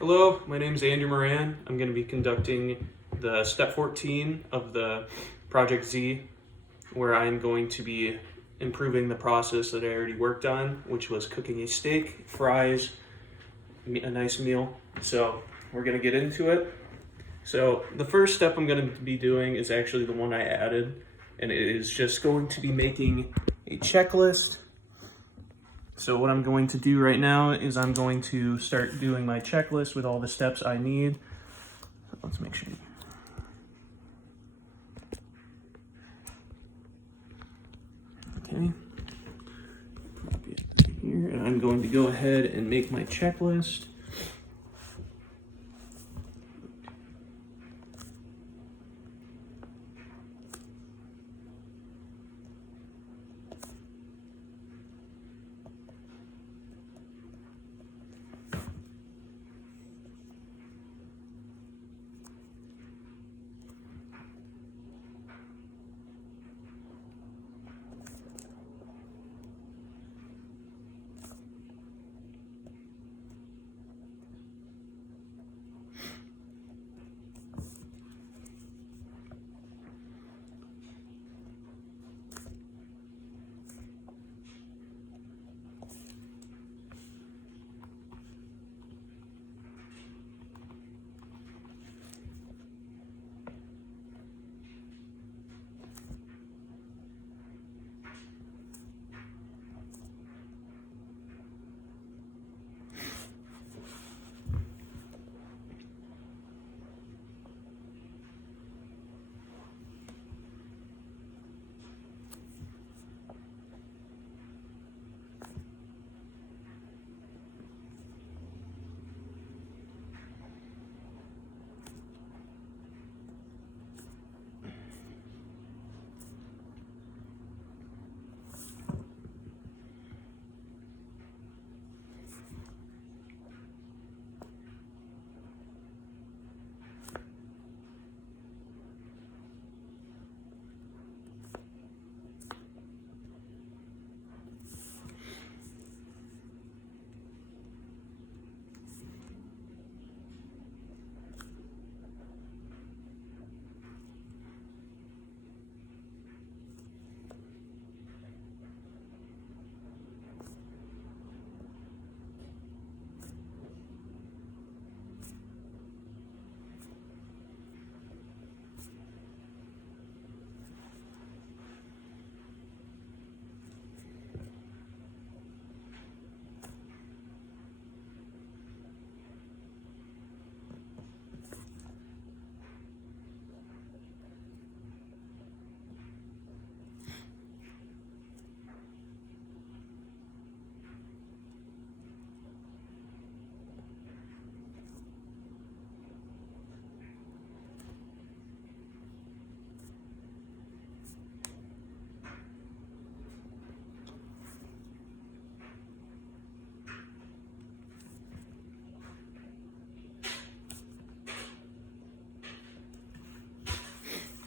Hello, my name is Andrew Moran. I'm going to be conducting the step 14 of the Project Z, where I'm going to be improving the process that I already worked on, which was cooking a steak, fries, a nice meal. So we're going to get into it. So the first step I'm going to be doing is actually the one I added, and it is just going to be making a checklist. So what I'm going to do right now is I'm going to start doing my checklist with all the steps I need. So let's make sure. Okay. Here, and I'm going to go ahead and make my checklist.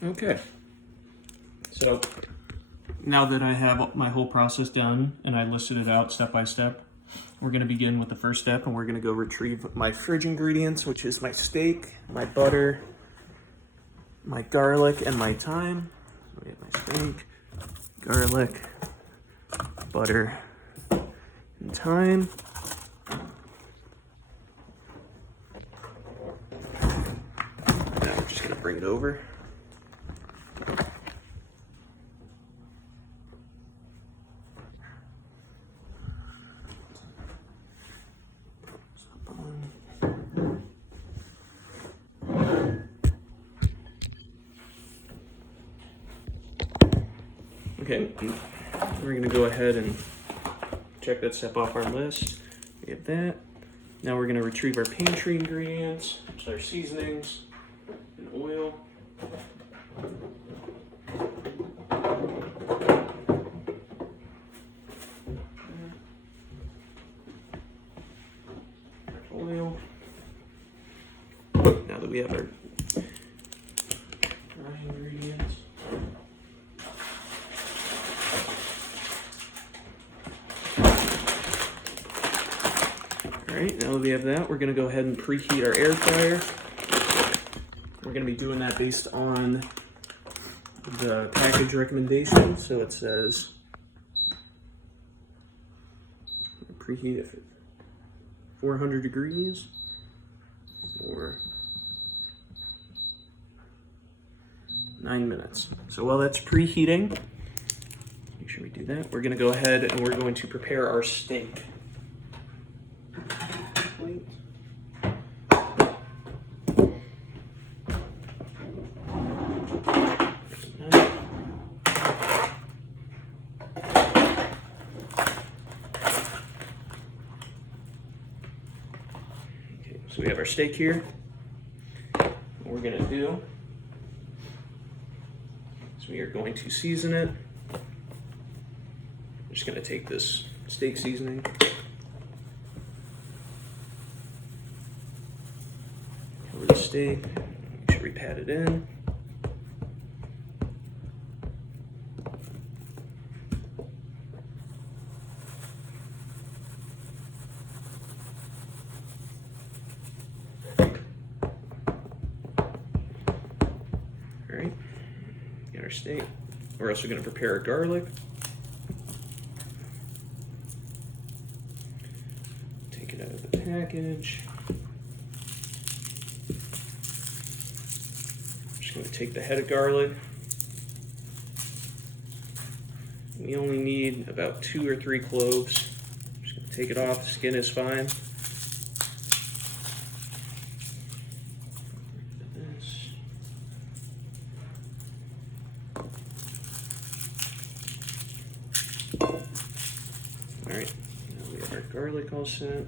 Okay, so now that I have my whole process done and I listed it out step by step, we're going to begin with the first step, and we're going to go retrieve my fridge ingredients, which is my steak, my butter, my garlic, and my thyme. So we have my steak, garlic, butter, and thyme. Now we're just going to bring it over. Okay, we're going to go ahead and check that step off our list. We have that. Now we're going to retrieve our pantry ingredients, which are seasonings and oil. Oil. Now that we have our dry ingredients. All right, now that we have that, we're gonna go ahead and preheat our air fryer. We're gonna be doing that based on the package recommendation. So it says preheat it at 400 degrees for 9 minutes. So while that's preheating, make sure we do that. We're gonna go ahead and we're going to prepare our steak. So we have our steak here. What we're gonna do is we are going to season it. I'm just gonna take this steak seasoning, cover the steak, make sure we pat it in. All right, get our steak. We're also going to prepare our garlic. Take it out of the package. Just going to take the head of garlic. We only need about 2 or 3 cloves. Just going to take it off. The skin is fine. All right, now we have our garlic all set.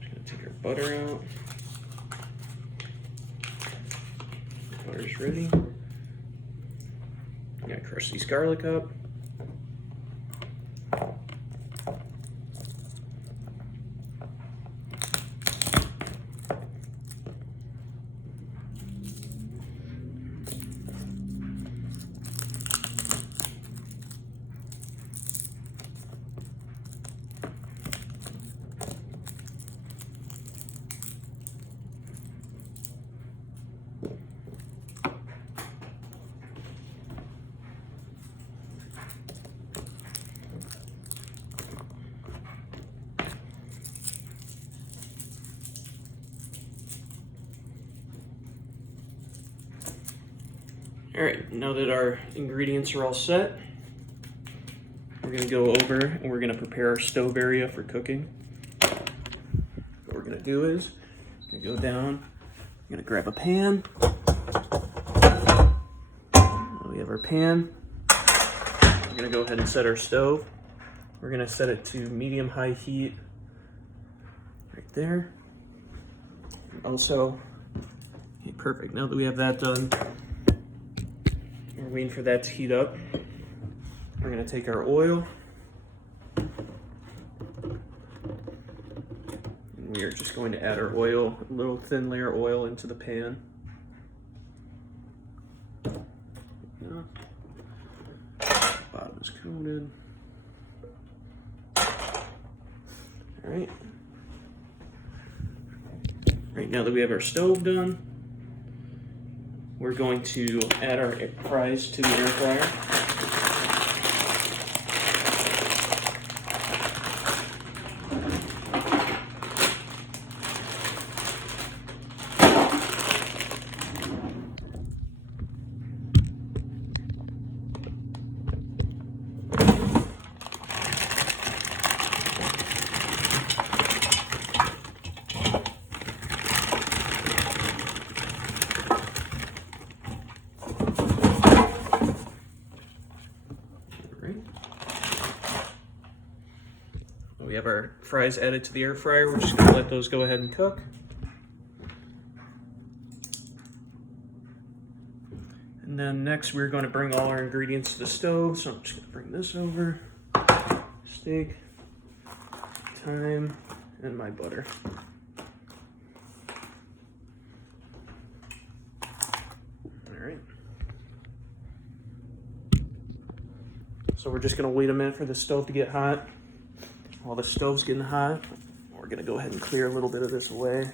Just gonna take our butter out. Butter's ready. I'm gonna crush these garlic up. All right, now that our ingredients are all set, we're gonna go over and we're gonna prepare our stove area for cooking. What we're gonna do is, we're gonna go down, we're gonna grab a pan. We have our pan. We're gonna go ahead and set our stove. We're gonna set it to medium-high heat right there. Also, okay, perfect, now that we have that done, we're waiting for that to heat up. We're gonna take our oil. And we are just going to add our oil, a little thin layer of oil into the pan. Bottom is coated. All right. Right now that we have our stove done, we're going to add our fries to the air fryer. We have our fries added to the air fryer. We're just gonna let those go ahead and cook. And then next we're going to bring all our ingredients to the stove. So I'm just gonna bring this over. Steak, thyme, and my butter. All right. So we're just gonna wait a minute for the stove to get hot. While the stove's getting hot, we're we're gonna go ahead and clear a little bit of this away.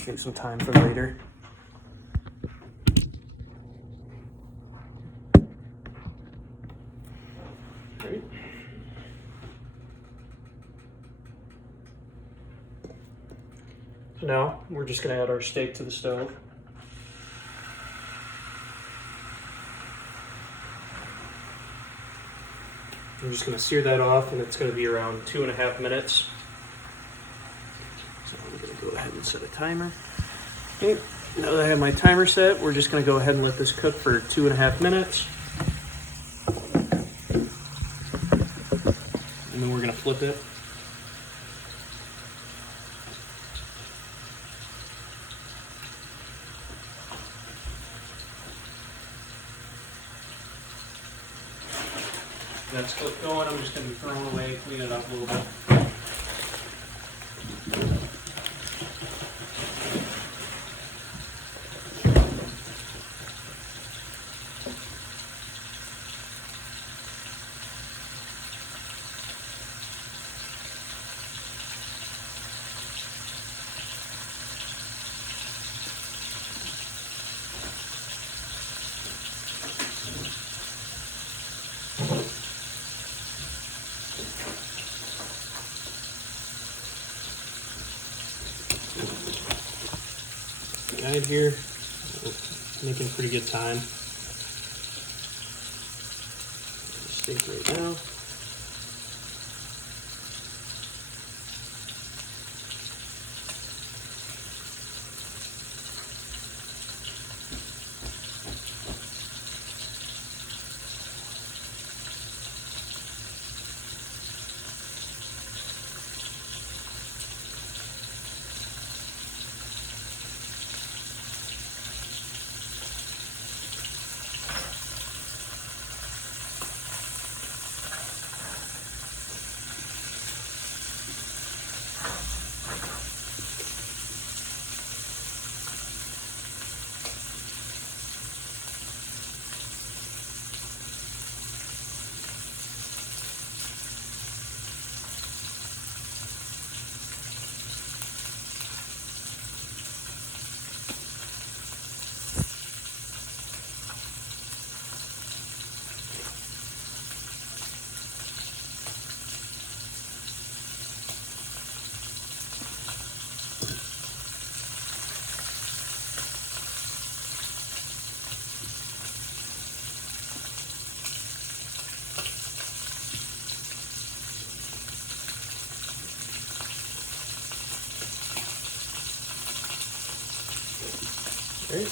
Save some time for later. Right. So now we're just gonna add our steak to the stove. I'm just going to sear that off, and it's going to be around 2.5 minutes. So I'm going to go ahead and set a timer. Okay, now that I have my timer set, we're just going to go ahead and let this cook for 2.5 minutes. And then we're going to flip it. That's going. I'm just going to be throwing away, clean it up a little bit. Guide here, making pretty good time. Steak right now. Okay.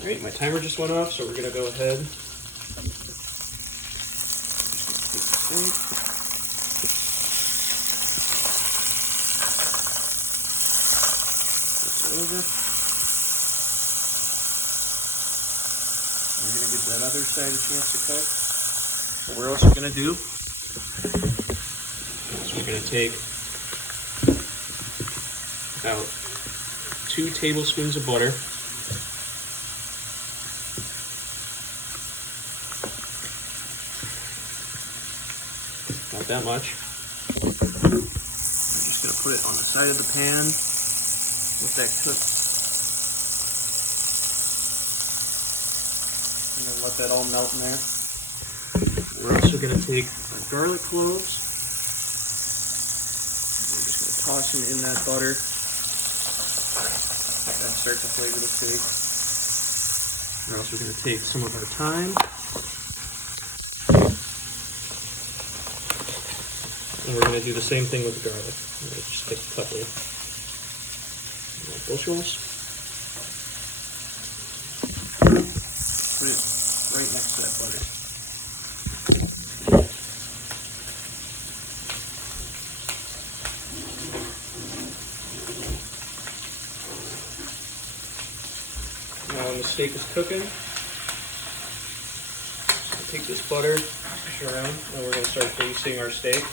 Alright, my timer just went off, so we're gonna go ahead. Over. We're gonna give that other side a chance to cook. What we're also gonna do is we're gonna take about 2 tablespoons of butter. Not that much. I'm just gonna put it on the side of the pan. Let that cook. And then let that all melt in there. We're also going to take our garlic cloves. We're just going to toss them in that butter. And start to flavor the steak. We're also going to take some of our thyme. And we're going to do the same thing with the garlic. Just take a couple. Bushels. Put it right next to that butter. Now when the steak is cooking, we'll take this butter, push it around, and we're going to start basting our steak.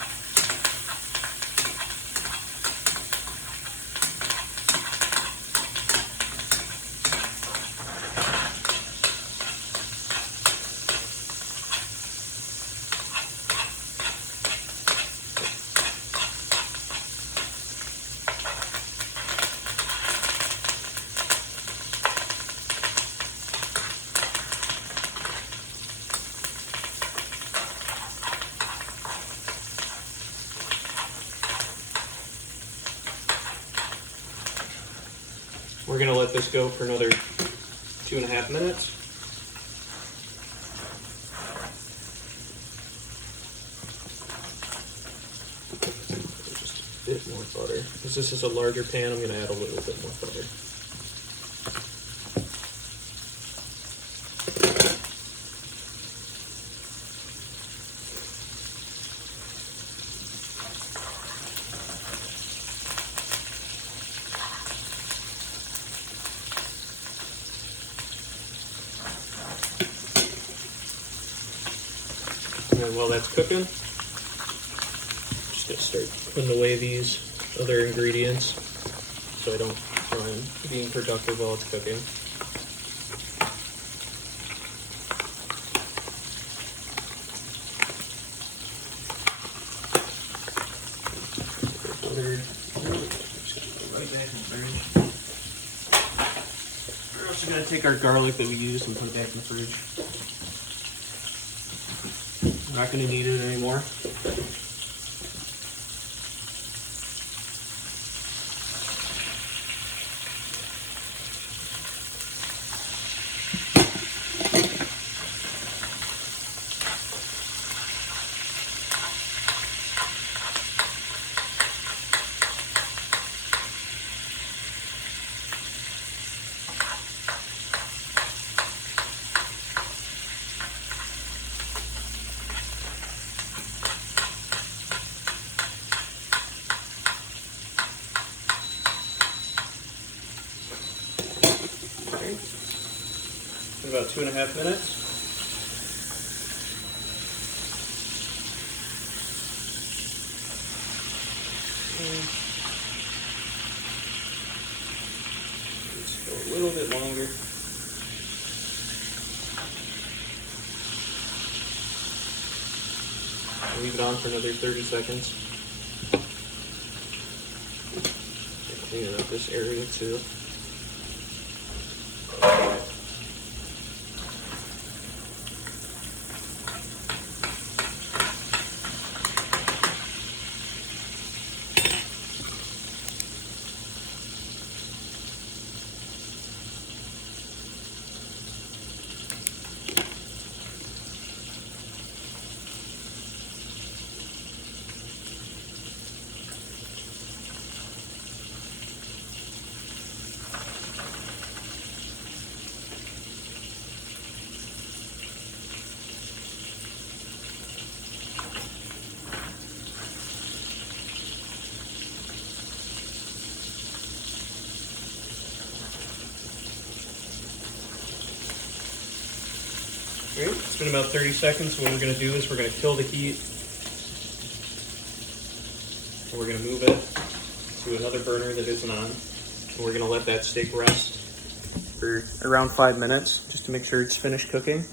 We're going to let this go for another 2.5 minutes. Just a bit more butter. Because this is a larger pan, I'm going to add a little bit more butter. And while that's cooking, I'm just going to start putting away these other ingredients so I don't find being productive while it's cooking. Right back in the fridge. We're also going to take our garlic that we used and put it back in the fridge. Not going to need it anymore. In about 2.5 minutes. Let's go a little bit longer. Leave it on for another 30 seconds. Cleaning up this area too. Great. It's been about 30 seconds. What we're going to do is we're going to kill the heat. And we're going to move it to another burner that isn't on. And we're going to let that steak rest for around 5 minutes just to make sure it's finished cooking.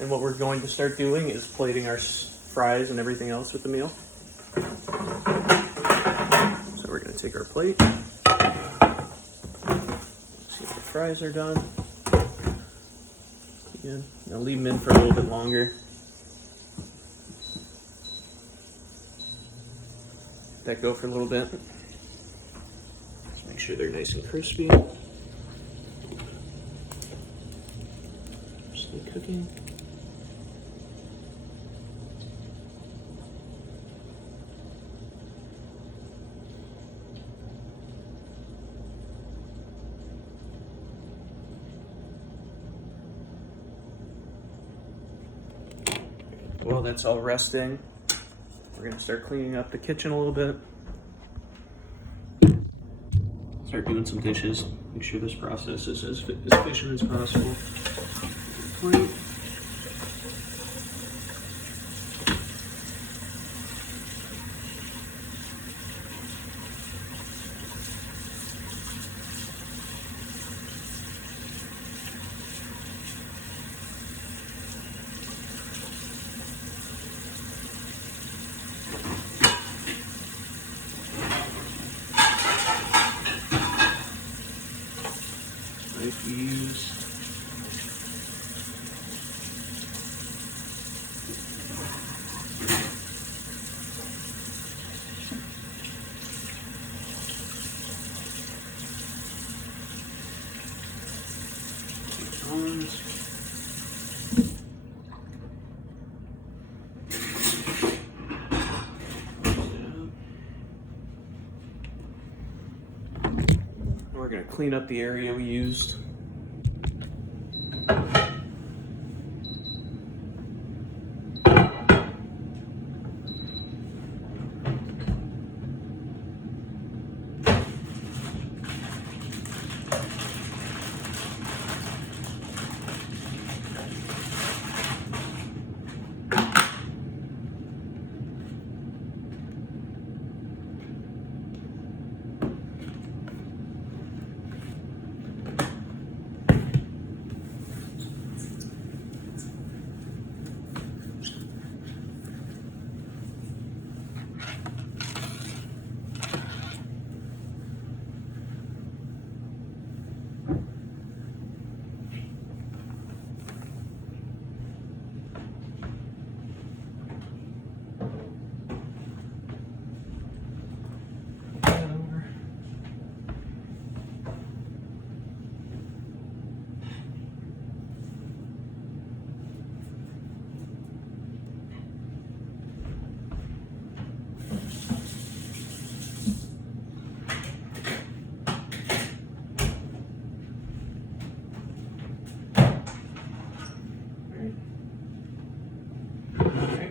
And what we're going to start doing is plating our fries and everything else with the meal. So we're going to take our plate. See if the fries are done. Again, now leave them in for a little bit longer. Let that go for a little bit. Just make sure they're nice and crispy. Stay cooking. Well, that's all resting. We're gonna start cleaning up the kitchen a little bit. Start doing some dishes. make sure this process is as efficient as possible. Plate. Knife used. Arms. We're going to clean up the area we used.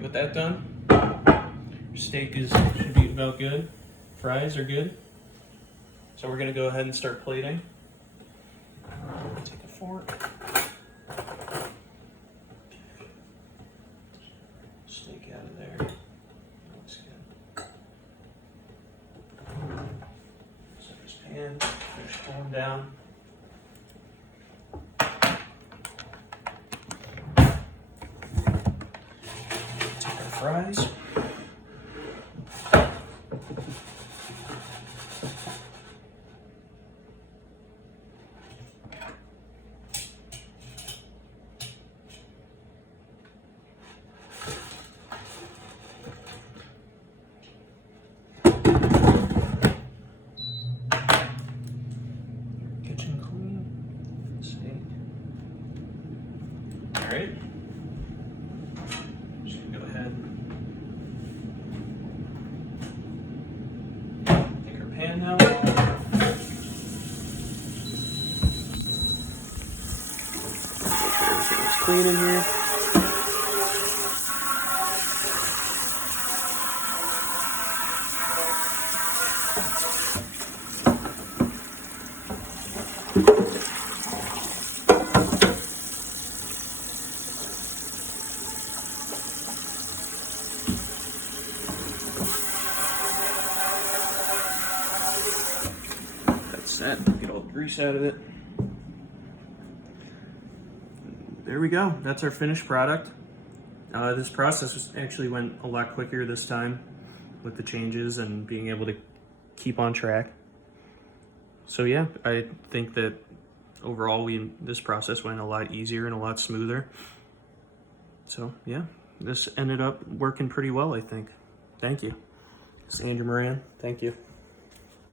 With that done, your steak should be about good. Fries are good. So we're gonna go ahead and start plating. Take a fork. Steak out of there. Looks good. Set this pan, finish cooling down. Fries. Kitchen clean. Steak. All right. Just go ahead. Pan now. Make sure everything is clean in here. Get all the grease out of it. There we go. That's our finished product. This process actually went a lot quicker this time with the changes and being able to keep on track. So yeah, I think that overall this process went a lot easier and a lot smoother. So yeah, this ended up working pretty well, I think. Thank you. This is Andrew Moran. Thank you.